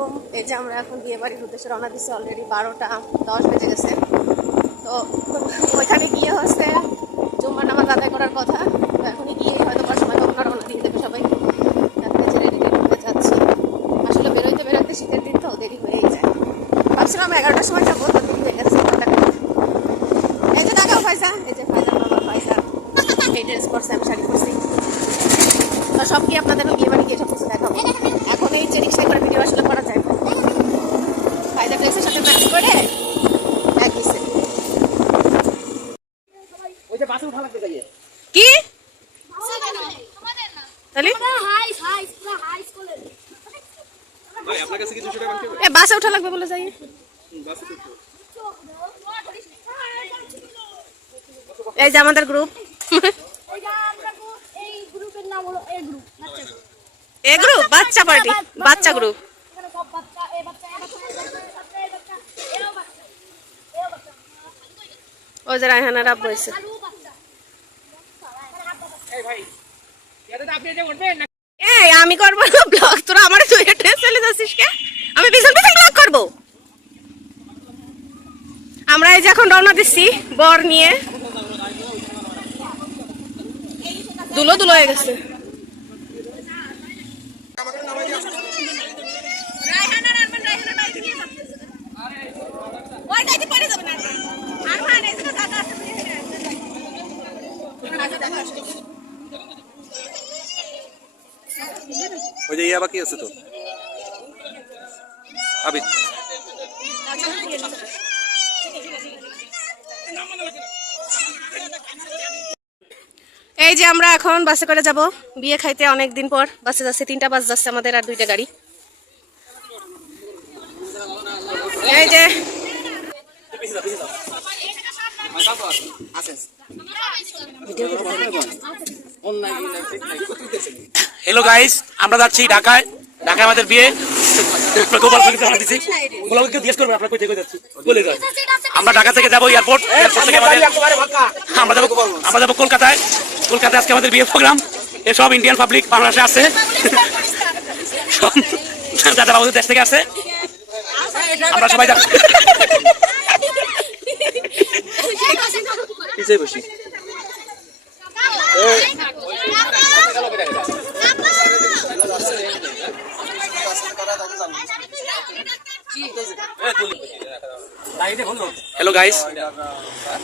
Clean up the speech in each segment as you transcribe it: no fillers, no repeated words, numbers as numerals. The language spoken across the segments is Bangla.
আলাইকুম। এই যে আমরা এখন বিয়ে বাড়ির উদ্দেশ্যে রওনা দিচ্ছি। অলরেডি 12:10 বেজে গেছে। তো ওইখানে গিয়ে হচ্ছে জুম্মার নামাজ আদায় করার কথা। তো এখনই গিয়ে হয়তো সময় তখন রওনা দিয়ে দেবে সবাই। এখন যে রেডি হতে যাচ্ছি। আসলে বেরোতে শীতের দিন তো দেরি হয়েই যায়। ভাবছিলাম 11টার সময় যাবো, তো দেরি হয়ে গেছে। এই যে টাকাও ফাইজা, এই যে ফাইজার বাবা ফাইজা এই ড্রেস পরছে, আমি শাড়ি পরছি। তো সব কি আপনাদের বিয়ে বাড়ি গিয়ে সব কিছু দেখাবো। এখন এই যে রিক্সায় করে ভিডিও আসলে করা যায় না। ফাইজার ড্রেসের সাথে ম্যাচ করে এক দিচ্ছে। কি তাহলে বাসে ওঠা লাগবে বলে যাই। এই যে আমাদের গ্রুপ, এ গ্রুপ বাচ্চা পার্টি, বাচ্চা গ্রুপ। ও যে রায়হানা রাব বলছে আমি করবো না ব্লগ। তোরা আমার চলে যাচ্ছিস কে? আমি পিছন পিছন ব্লগ করবো। আমরা এই যে এখন রওনা দিচ্ছি বর নিয়ে। দুলো দুলো হয়ে গেছে। ওই যে ইয়া বাকি আছে তো আবিদ। এই যে আমরা এখন বাসে করে যাব বিয়ে খাইতে। অনেক দিন পর বাসে যাচ্ছে। 3টা বাস যাচ্ছে আমাদের, আর 2টা গাড়ি। এই যে হ্যালো গাইস, আমরা যাচ্ছি ঢাকায়। ঢাকায় আমাদের বিয়ে। আমরা ঢাকা থেকে যাবো এয়ারপোর্ট থেকে আমরা যাবো কলকাতায়। কলকাতায় আজকে আমাদের বিয়ে প্রোগ্রাম। এসব ইন্ডিয়ান পাবলিক বাংলাদেশে আছে, যারা আমাদের দেশ থেকে আছে। আমরা সবাই বসি। হ্যালো গাইস,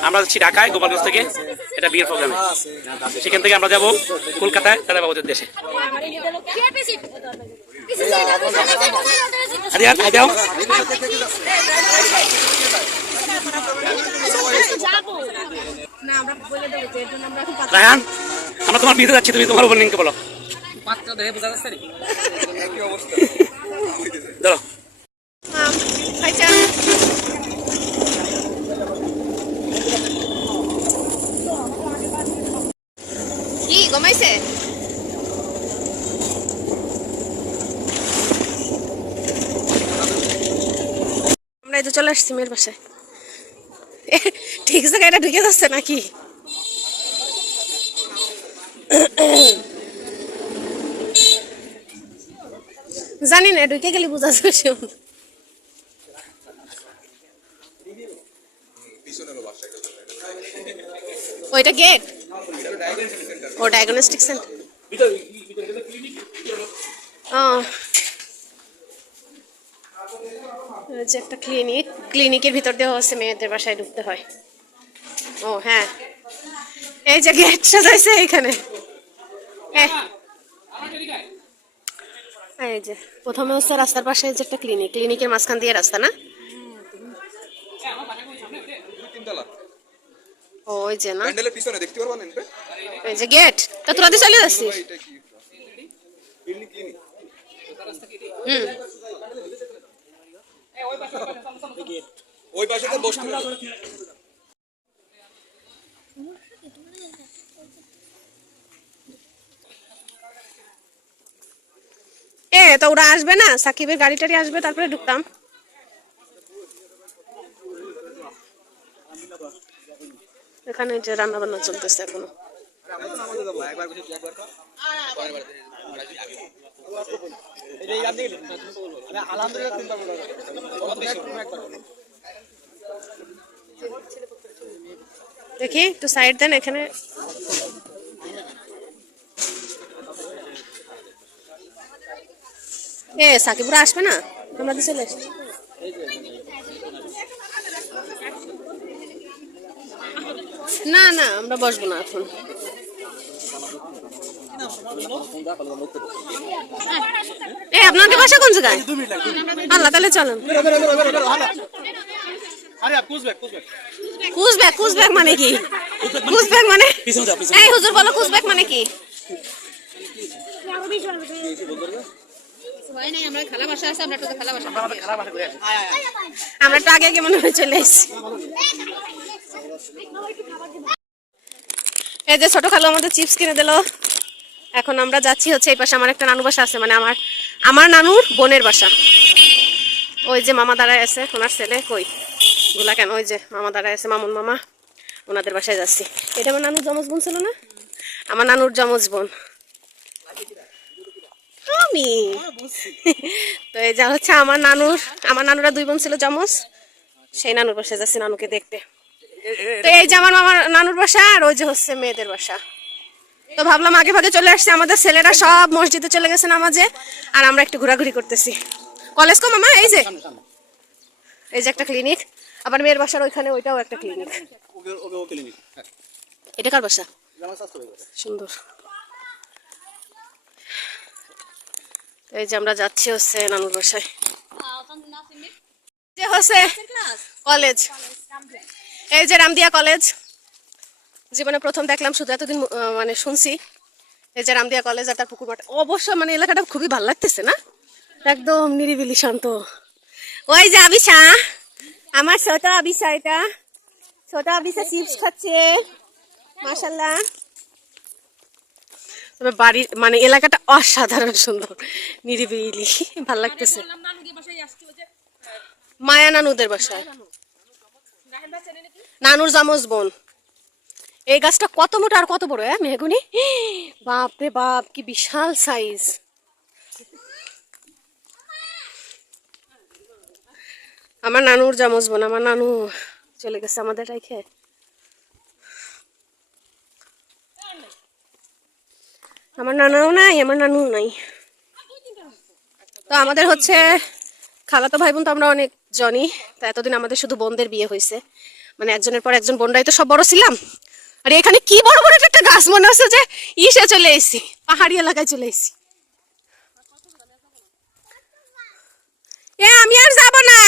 আমরা যাচ্ছি ঢাকায় গোপালগঞ্জ থেকে। এটা বিয়ের প্রোগ্রামে। সেখান থেকে আমরা যাবো কলকাতায় দাদা বাবুদের দেশে। রায়হান, আমরা তোমার বিয়েতে যাচ্ছি, তুমি তোমার উপর লিঙ্কে বলো। চলো। কি গমাইছে? আমরা এই তো চলে আসছি মেয়ের বাসায়। ঠিক জায়গায় এটা ঢুকে যাচ্ছে নাকি? জানি না, ঢুকে গেলে বোঝা যাচ্ছে। ওইটা গেট, ও ডায়াগনস্টিক সেন্টার। যে একটা ক্লিনিক, ক্লিনিকের ভিতর দিয়ে হচ্ছে মেয়েদের বাসায় ঢুকতে হয়। ও হ্যাঁ, এই যে গেট সাজাইছে এখানে। এই যে প্রথমে হচ্ছে রাস্তার পাশে যে একটা ক্লিনিক, ক্লিনিকের মাঝখান দিয়ে রাস্তা না? ওই যে না, পিছনে দেখতে পারবা না? এই যে গেট, তা তোরা দিয়ে চলে যাচ্ছিস? ওই পাশে তো বসতে হবে। তো ওরা আসবে না, সাকিবের গাড়ি টাড়ি আসবে, তারপরে ঢুকতাম। এখানে যে রান্না বান্না চলতেছে এখনো। দেখি একটু সাইড দেন এখানে। সাকিবুরা আসবে না, আমাদের চলে আসবে। না না আমরা বসবো না এখন। আপনাকে বাসা কোন জায়গায়? আল্লাহ, তাহলে চলেন। কুচব্যাক, কুচব্যাক মানে কি? কুচব্যাক মানে এই হুজুর বলো, কুচব্যাক মানে কি? আমরা তো আগে মনে হয় চলে এসেছি। এই যে ছোট খালু আমাদের চিপস কিনে দিল। এখন আমরা যাচ্ছি হচ্ছে এই পাশে আমার একটা নানু বাসা আছে, মানে আমার নানুর বোনের বাসা। ওই যে মামা দাঁড়ায় আছে, ওনার ছেলে কই গুলা কেন, ওই যে মামা দাঁড়ায় আছে, মামুন মামা, ওনাদের বাসায় যাচ্ছি। এটা আমার নানুর জমজ বোন ছিল না, আমার নানুর জমজ বোন আমি। তো এই যা হচ্ছে আমার নানুরা 2 বোন ছিল জমজ, সেই নানুর বাসায় যাচ্ছি নানুকে দেখতে। তো এই যে আমার মামার নানুর বাসা, আর ওই যে হচ্ছে মেয়েদের বাসা। তো ভাবলাম আগে ভাগে চলে আসছি, আমাদের ছেলেরা সব মসজিদে চলে গেছে নামাজে, আর আমরা একটু ঘোরাঘুরি করতেছি। কলেজ কো মামা? এই যে একটা ক্লিনিক, আবার মেয়ের বাসার ওইখানে ওইটাও একটা ক্লিনিক। এটা কার বাসা? সুন্দর। এই যে আমরা যাচ্ছি হচ্ছে নানুর বাসায়, যে হচ্ছে কলেজ, এই যে রামদিয়া কলেজ। জীবনে প্রথম দেখলাম, শুধু এতদিন মানে শুনছি। এই যে রামদিয়া কলেজ আর তার পুকুর মাঠ। অবশ্য মানে এলাকাটা খুবই ভালো লাগতেছে না, একদম নিরিবিলি শান্ত। ওই যে আবিশা, আমার ছোট আবিশা, এটা ছোট আবিশা চিপস খাচ্ছে মাশাআল্লাহ। তবে বাড়ির মানে এলাকাটা অসাধারণ সুন্দর, নিরিবিলি, ভালো লাগতেছে। মায়া নানুদের বাসায়, নানুর জামজ বোন। এই গাছটা কত মোটা আর কত বড় মেহগুনি, বাপ রে বাপ, কি বিশাল সাইজ। আমার নানুর জামজ বোন, আমার নানু চলে গেছে আমাদের রেখে। আমার নানাও নাই, আমার নানু নাই। তো আমাদের হচ্ছে খালাতো ভাই বোন তো আমরা অনেক জনই। তা এতদিন আমাদের শুধু বোনদের বিয়ে হয়েছে, মানে একজনের পর একজন, বোনরাই তো সব বড় ছিলাম। আর এখানে কি বড় বড় একটা গাছ, মনে হচ্ছে যে ইসে চলে এসেছি, পাহাড়ি এলাকায় চলে এসেছি। আমি আর যাব না,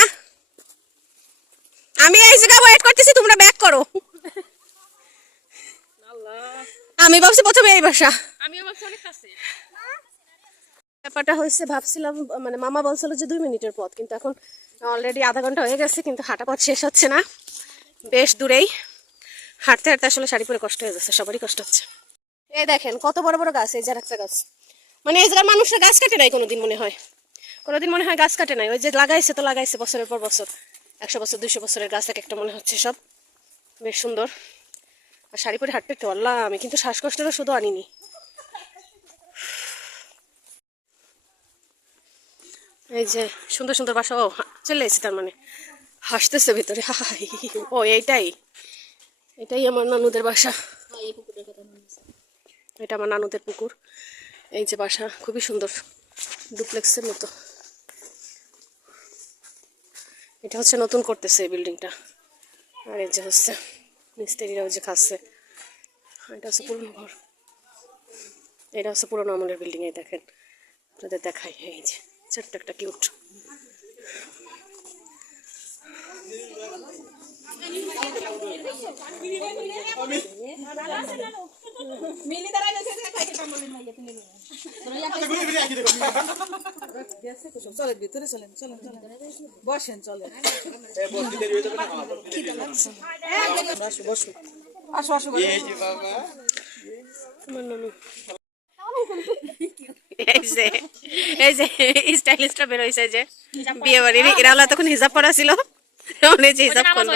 আমি এই জায়গায় ওয়েট করতেছি, তোমরা ব্যাক করো। আমি ভাবছি প্রথমে এই বাসা, ব্যাপারটা হয়েছে ভাবছিলাম, মানে মামা বলছিল যে 2 মিনিটের পথ, কিন্তু এখন অলরেডি আধা ঘন্টা হয়ে গেছে, কিন্তু হাঁটা পথ শেষ হচ্ছে না, বেশ দূরেই। হাঁটতে হাঁটতে আসলে শাড়ি পরে কষ্ট হয়ে যাচ্ছে, সবারই কষ্ট হচ্ছে। এই দেখেন কত বড় বড় গাছ, এই যে একটা গাছ, মানে এই জায়গার মানুষরা গাছ কাটে নাই কোনোদিন, মনে হয় গাছ কাটে নাই। ওই যে লাগাইছে তো লাগাইছে বছরের পর বছর, 100 বছর 200 বছরের গাছ একটা মনে হচ্ছে, সব বেশ সুন্দর। আর শাড়ি পরে হাঁটতে তো আল্লাহ, আমি কিন্তু শ্বাসকষ্টেরও শুধু আনিনি। এই যে সুন্দর সুন্দর বাসা, ও চলে এসেছি, তার মানে হাসতেছে ভিতরে, হাই। ও এটাই আমার নানুদের বাসা, এটা আমার নানুদের পুকুর। এই যে বাসা, খুবই সুন্দর, ডুপ্লেক্সের মতো। এটা হচ্ছে নতুন করতেছে এই বিল্ডিংটা, আর এই যে হচ্ছে মিস্ত্রিরাও যে খাচ্ছে। এটা হচ্ছে পুরনো ঘর, এটা হচ্ছে পুরনো আমলের বিল্ডিং। এই দেখেন, আপনাদের দেখাই, এই যে ছোট্ট একটা কিউট। চলেন ভিতরে, চলেন চলেন চলেন, বসেন, চলেন বসুন, আসো আসো। এই যে স্টাইলিস্টটা বের হয়েছে, যে বিয়ে বাড়ির এরা হলো তখন হিজাব পরা ছিল, হিজাব করলো।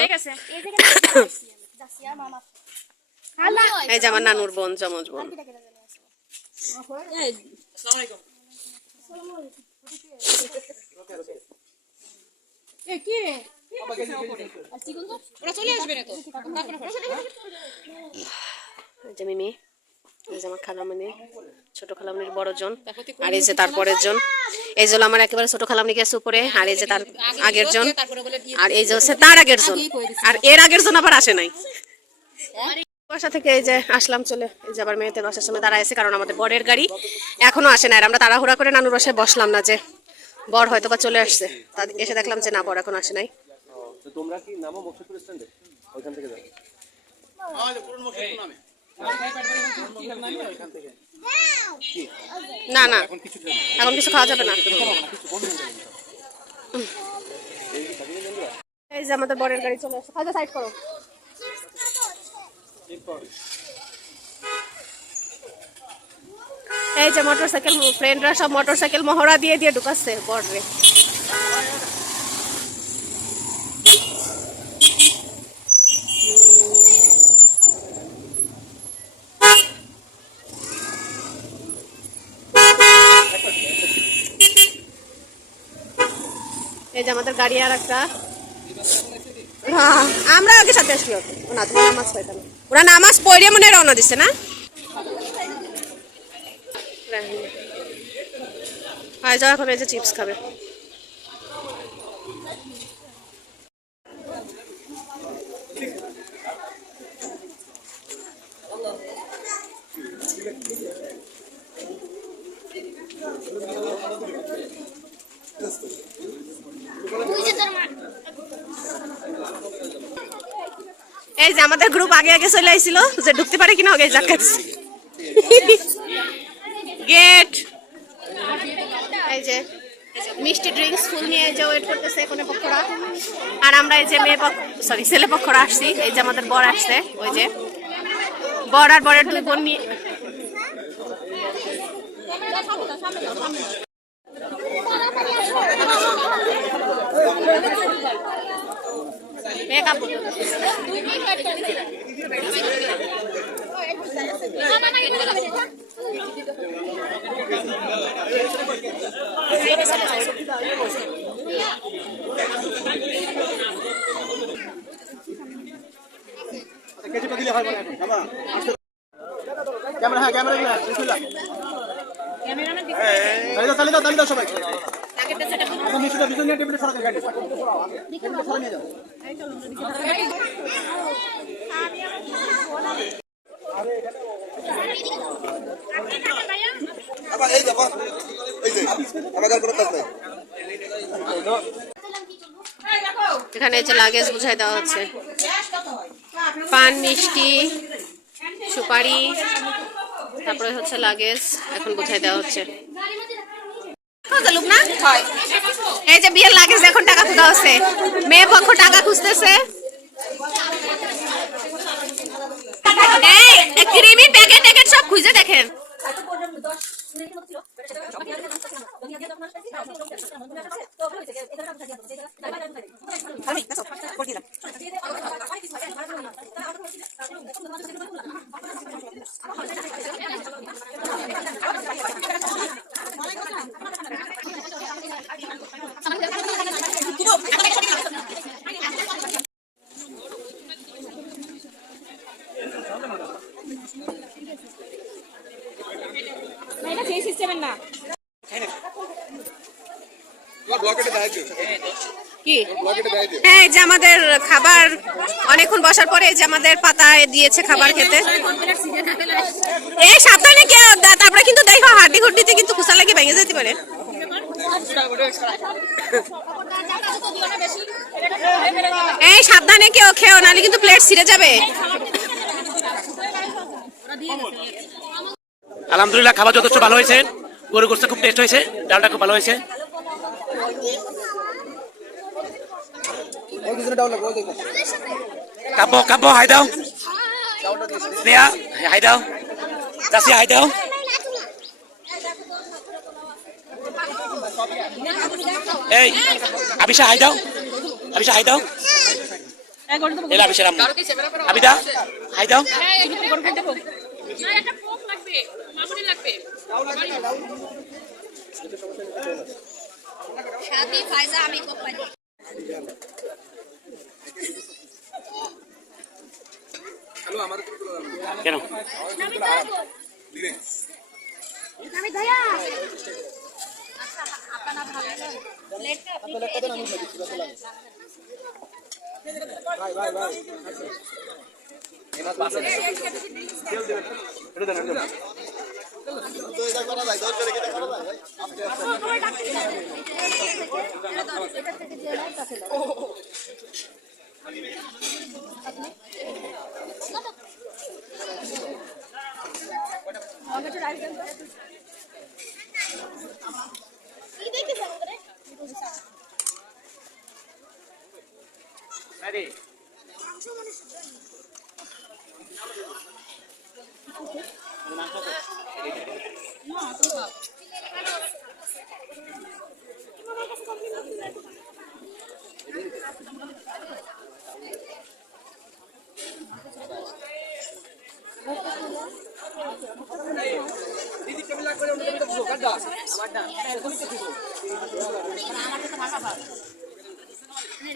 এই যে আমার নানুর বোন, জমজ বোন। যে মিমি, এই যে আমার খালামণি, ছোট খালামণির বড় জন, আর এই যে তারপরের জন, এই যে আমার একেবারে ছোট খালামণি গেছে উপরে, আর এই যে তার আগের জন, আর এই যে হচ্ছে তার আগের জন, আর এর আগের জন আবার আসে নাই। বাসা থেকে এই যে আসলাম চলে, এই যে আবার মেয়েদের বাসার সামনে দাঁড়ায় আছে, কারণ আমাদের বরের গাড়ি এখনো আসে না। আর আমরা তাড়াহুড়া করে নানুর বাসায় বসলাম না, যে বর হয়তো বা চলে আসছে, তা এসে দেখলাম যে না, বর এখন আসে নাই। তোমরা কি নামো মকসুদপুর স্ট্যান্ডে, ওইখান থেকে যাও। না না, এখন কিছু খাওয়া যাবে না। এই যে আমাদের বরের গাড়ি চলে আসছে, খাওয়া সাইড করো। এই যে মোটরসাইকেল, ফ্রেন্ডরা সব মোটরসাইকেল মহড়া দিয়ে দিয়ে ঢুকাচ্ছে বর্ডারে। এই যে আমাদের গাড়ি আর একটা, হ্যাঁ আমরা ওকে সাথে আসলো না, তুমি নামাজ পড়ে না, ওরা নামাজ পড়ে মনে রওনা দিচ্ছে না। হ্যাঁ যাও, এখন এই যে চিপস খাবে। এই যে আমাদের গ্রুপ আগে আগে চলে আইছিল, যে ঢুকতে পারে কিনা ওকে জায়গা দিচ্ছে গেট। এই যে মিষ্টি ড্রিঙ্কস ফুল নিয়ে যে ওয়েট করতেছে কোনে পক্ষরা, আর আমরা এই যে মেয়ে পক্ষ, সরি ছেলে পক্ষরা আসছি। এই যে আমাদের বর আসছে, ওই যে বর আর বরের দুই বোন নিয়ে। মেকআপ ক্যামেরা, হ্যাঁ ক্যামেরা, বিসমিল্লাহ। তালি দাও সবাই। এখন মিশুটা পিছন নিয়ে টেবিলে সরাকে গাড়ি সরা নিয়ে যাও। আবার এই দেখো, এই যে আমাদের কোনো কাজ নাই। এখানে যে লাগেজ বুঝাই দেওয়া হচ্ছে, পান, মিষ্টি, সুপারি, তারপরে হচ্ছে লাগেজ এখন বুঝাই দেওয়া হচ্ছে। এই যে বিয়ের লাগেজ এখন টাকা খুঁজা হচ্ছে, মেয়ে পক্ষ টাকা খুঁজতেছে। এই ক্রিমি প্যাকেট ট্যাকেট সব খুঁজে দেখেন। হ্যাঁ, যে আমাদের খাবার অনেকক্ষণ বসার পরে যে আমাদের পাতায় দিয়েছে খাবার খেতে। এই সাবধানে কেউ, তারপরে কিন্তু দেখো হাড্ডি হুড্ডিতে কিন্তু কুচা লাগে ভেঙে যেতে পারে। এই সাবধানে কেউ খেও, নাহলে কিন্তু প্লেট ছিঁড়ে যাবে। আলহামদুলিল্লাহ, খাবার যথেষ্ট ভালো হয়েছে, গরু গোশত খুব টেস্ট হয়েছে, ডালটা খুব ভালো হয়েছে। কাব্য কাব্য হাই দাও, স্নেহা হাই দাও, রাশিয়া হাই দাও। এই আবিশা হাই দাও, আবিশা হাই দাও, এলা আবিশা রাম আবিদা হাই দাও। সাথী ফায়জা আমি কোম্পানি কেন আমি দয়া আচ্ছা আপনারা ভালো লেটটা আপনি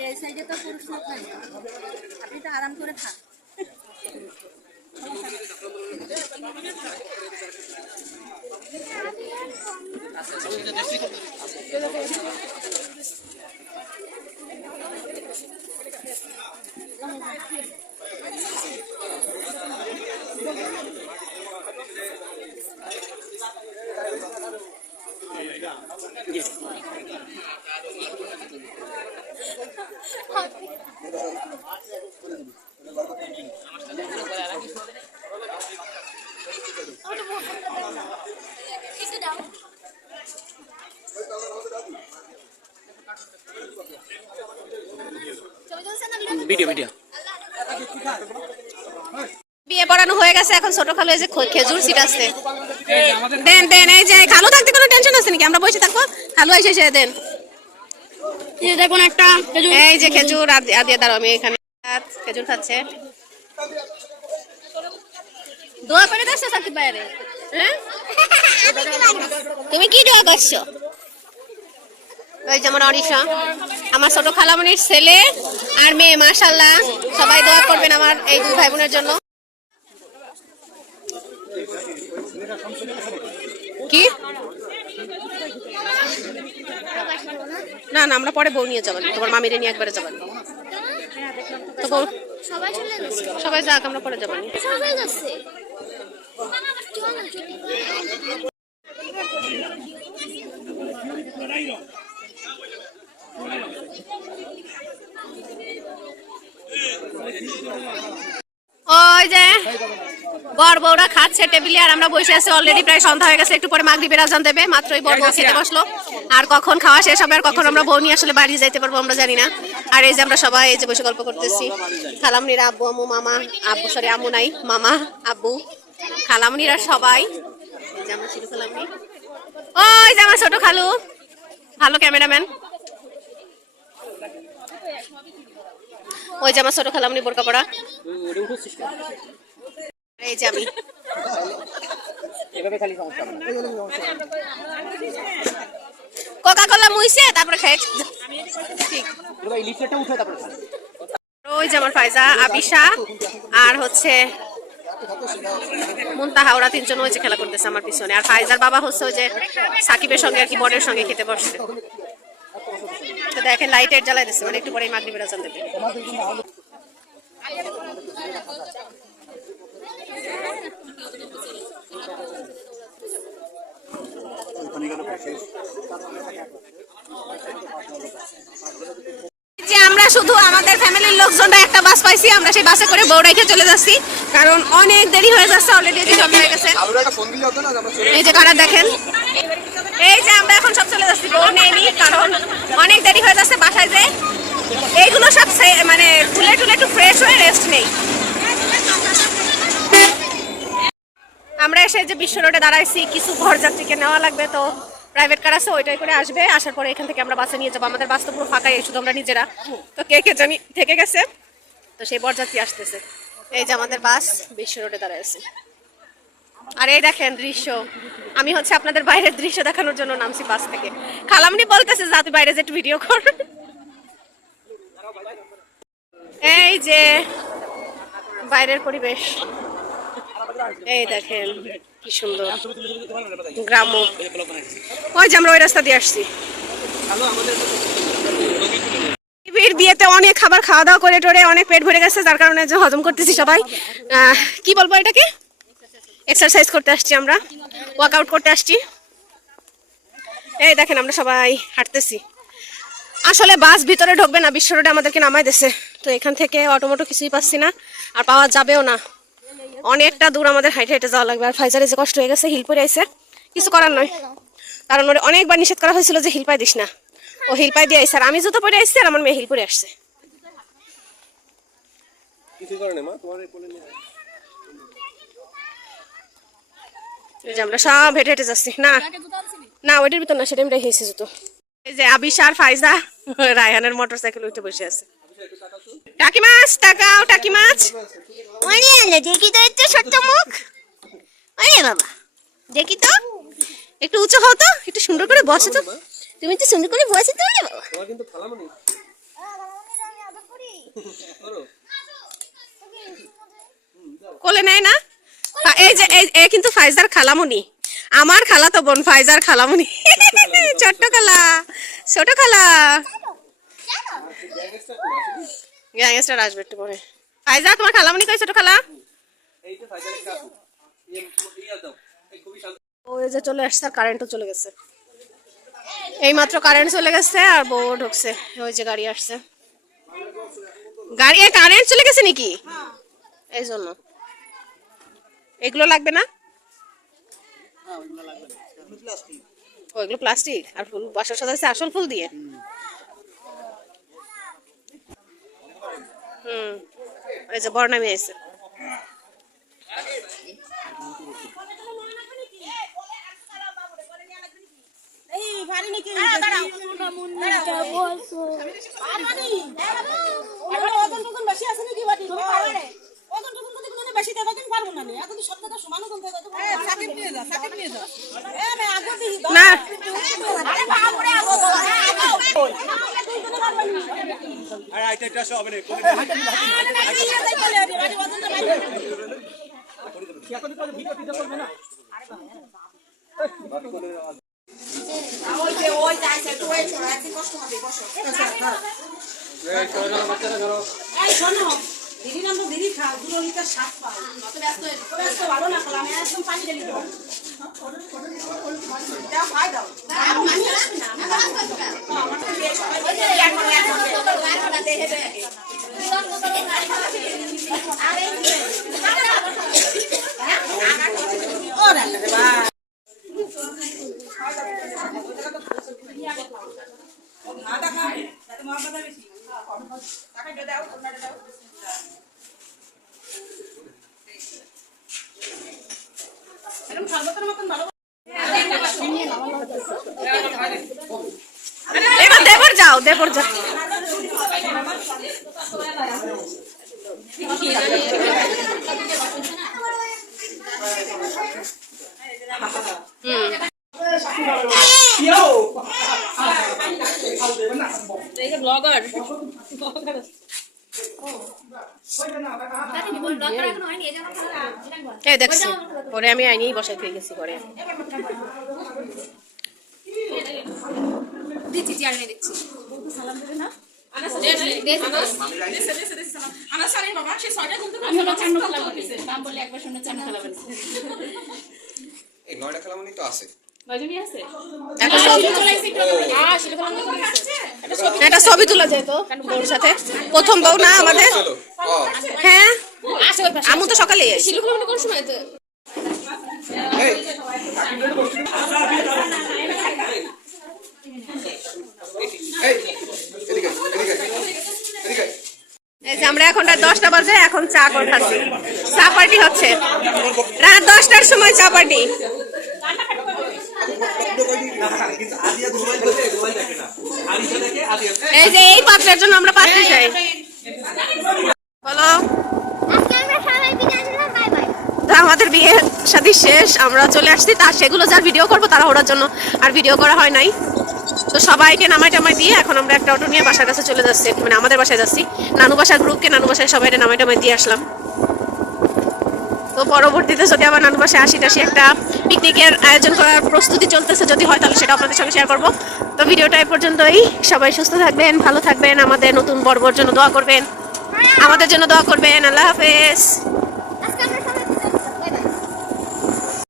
এই সাইডে তো পুরুষ লোক নাই আপনি তো আরাম করে খান ভিডিও ভিডিও বিয়ে পড়ানো হয়ে গেছে, এখন ছোট খালু এই যে খেজুর ছিটাচ্ছে। দেন দেন, এই যে খালু থাকতে কোনো টেনশন আছে নাকি? আমরা বসে থাকবো, খালু এসে দেন। দেখুন একটা এই যে খেজুর দিয়ে দাঁড়াও, আমি এখানে খেজুর খাচ্ছে। দোয়া করে দিচ্ছ সাকিব বাইরে, হ্যাঁ? তুমি কি দোয়া করছো? ওই যে আমার অনিশা, আমার ছোট খালামণির ছেলে আর মেয়ে, মাশাআল্লাহ সবাই দোয়া করবেন আমার এই দুই ভাই বোনের জন্য। কি না না, আমরা পরে বউ নিয়ে যাবেন, তোমার মামিরে নিয়ে একবারে যাবেন তো বউ। সবাই চলে গেছে, সবাই যাক, আমরা পরে যাবেন। সবাই যাচ্ছে ওই যে বর বউরা খাচ্ছে টেবিলে, আর আমরা বসে আছি। অলরেডি প্রায় সন্ধ্যা হয়ে গেছে, একটু পরে মাগরিবের আজান দেবে। মাত্রই বর বউ খেতে বসলো, আর কখন খাওয়া শেষ হবে আর কখন আমরা বউ নিয়ে আসলে বাড়ি যাইতে পারবো আমরা জানি না। আর এই যে আমরা সবাই এই যে বসে গল্প করতেছি, খালামনিরা, আব্বু আম্মু, মামা, আব্বু সরি আম্মু নাই, মামা আব্বু খালামনিরা সবাই। এই যে আমরা ছোট খালামনি, ওই যে আমার ছোট খালু, ভালো ক্যামেরাম্যান। ওই যে আমার ছোট খালামনি বোরকা পড়া, এই যে আমি। কোকা কোলা মুইছে তারপরে খাই। ওই যে আমার ফায়জা, আবিশা আর হচ্ছে মুনতাহা, ওরা তিনজন ওই যে খেলা করতেছে আমার পিছনে। আর ফায়জার বাবা হচ্ছে ওই যে সাকিবের সঙ্গে আর কি বরের সঙ্গে খেতে বসছে। তো দেখেন লাইটের জ্বালাই দিচ্ছে, মানে একটু পরেই মাগরিবের আজান দেবে। যে আমরা শুধু আমাদের ফ্যামিলির লোকজনরা একটা বাস পাইছি, আমরা সেই বাসে করে বউ রেখে চলে যাচ্ছি, কারণ অনেক দেরি হয়ে যাচ্ছে। অলরেডি সন্ধ্যা হয়ে গেছে। এই যে কারা দেখেন, এই যে আমরা এখন সব চলে যাচ্ছি, বউ নেই, কারণ অনেক দেরি হয়ে যাচ্ছে। বাসায় যে এইগুলো সব মানে ফুলে টুলে একটু ফ্রেশ হয়ে রেস্ট নেই। আমরা এসে যে বিশ্ব রোডে দাঁড়াইছি, কিছু বরযাত্রীকে নেওয়া লাগবে, তো প্রাইভেট কার আছে ওইটাই করে আসবে। আসার পরে এখান থেকে আমরা বাসে নিয়ে যাবো। আমাদের বাস তো পুরো ফাঁকাই, শুধু আমরা নিজেরা। তো কে কে জানি থেকে গেছে, তো সেই বরযাত্রী আসতেছে। এই যে আমাদের বাস বিশ্ব রোডে দাঁড়ায় আছে। আর এই দেখেন দৃশ্য, আমি হচ্ছে আপনাদের বাইরের দৃশ্য দেখানোর জন্য নামছি বাস থেকে। খালামনি বলতেছে যা তুই বাইরে যে একটু ভিডিও কর। এই যে বাইরের পরিবেশ, এই দেখেন কি সুন্দর গ্রাম্য। ওই যে আমরা ওই রাস্তা দিয়ে আসছি। বিয়েতে অনেক খাবার খাওয়া দাওয়া করে টোরে অনেক পেট ভরে গেছে, যার কারণে যে হজম করতেছি সবাই। কি বলবো এটাকে, এক্সারসাইজ করতে আসছি, আমরা ওয়ার্কআউট করতে আসছি। এই দেখেন আমরা সবাই হাঁটতেছি। আসলে বাস ভিতরে ঢুকবে না, বিশ্ব রোডে আমাদেরকে নামাই দিছে। তো এখান থেকে অটোমোটো কিছুই পাচ্ছি না, আর পাওয়া যাবেও না। অনেকটা দূর আমাদের হাইটে হেঁটে যাওয়া লাগবে। আর ফাইজারে যে কষ্ট হয়ে গেছে, হিল পরে আইছে, কিছু করার নয়। কারণ ওর অনেকবার নিষেধ করা হয়েছিল যে হিল পাই দিস না, ও হিল পাই দিয়ে আইসে। আর আমি জুতো পরে আইসি, আর আমার মেয়ে হিল পরে আসছে। আমরা সব হেঁটে হেঁটে যাচ্ছি। না না, ওইটার ভিতর না, সেটা আমি রেখেছি জুতো। এই যে আবিশা আর ফাইজা রায়হানের মোটর সাইকেল উঠে বসে আছে। টাকি মাছ টাকাও, টাকি মাছ। ওরে আল্লাহ, দেখি তো একটু ছোট্ট মুখ। ওরে বাবা, দেখি তো, একটু উঁচু হও তো, একটু সুন্দর করে বসে তো। তুমি একটু সুন্দর করে বসে তো। কোলে নেয় না। এই যে এ কিন্তু ফাইজার খালামুনি, আমার খালা তো বোন ফাইজার খালামুনি। ছোট্ট খালা, ছোট খালা, গ্যাংস্টার আসবে একটু পরে। ফাইজা তোমার খালামুনি কই? ছোট খালা ওই যে চলে আসছে, আর কারেন্টও চলে গেছে। এই মাত্র কারেন্ট চলে গেছে, আর বউ ঢুকছে। ওই যে গাড়ি আসছে, গাড়ি কারেন্ট চলে গেছে নাকি? এই জন্য এগুলো লাগবে না, ওইগুলো প্লাস্টিক। আর ফুল বাসার সাজাচ্ছে আসল ফুল দিয়ে। এই যে বর নামে আছে। না দিদি খা 2 লিটার সাত পাও। ব্যস্ত ভালো না, আমি একদম পানি ঢেলে দেব। দাও খাই দাও। এবার দেবর যাও, দেবর যাও। ব্লগার দেখছি পরে, আমি আইনি বসাই থেকে গেছি পরে। দিচ্ছি চেয়ার নিয়ে দিচ্ছি। একটা ছবি তোলা যায় তো বউর সাথে, প্রথম বউ না আমাদের। হ্যাঁ আমু তো সকালেই আসি। কোন সময় তো এই যে আমরা এখন রাত 10টা বাজে, এখন চা করে খাচ্ছি। চা পার্টি হচ্ছে রাত 10টার সময়, চা পার্টি। এই যে এই পাত্রের জন্য আমরা পাত্রী চাই। বলো আমাদের বিয়ে শাদি শেষ, আমরা চলে আসছি, তার সেগুলো যার ভিডিও করবো তারা ওরার জন্য আর ভিডিও করা হয় নাই। তো সবাইকে নামাই টামাই দিয়ে এখন আমরা একটা অটো নিয়ে বাসার কাছে চলে যাচ্ছি, মানে আমাদের বাসায় যাচ্ছি। নানু বাসার গ্রুপকে নানু বাসায় সবাই নামাই টামাই দিয়ে আসলাম। তো পরবর্তীতে যদি আবার নানু বাসায় আসি টাসি একটা পিকনিকের আয়োজন করার প্রস্তুতি চলতেছে, যদি হয় তাহলে সেটা আপনাদের সঙ্গে শেয়ার করবো। তো ভিডিওটা এই পর্যন্তই। সবাই সুস্থ থাকবেন, ভালো থাকবেন, আমাদের নতুন বর্বর জন্য দোয়া করবেন, আমাদের জন্য দোয়া করবেন। আল্লাহ হাফেজ।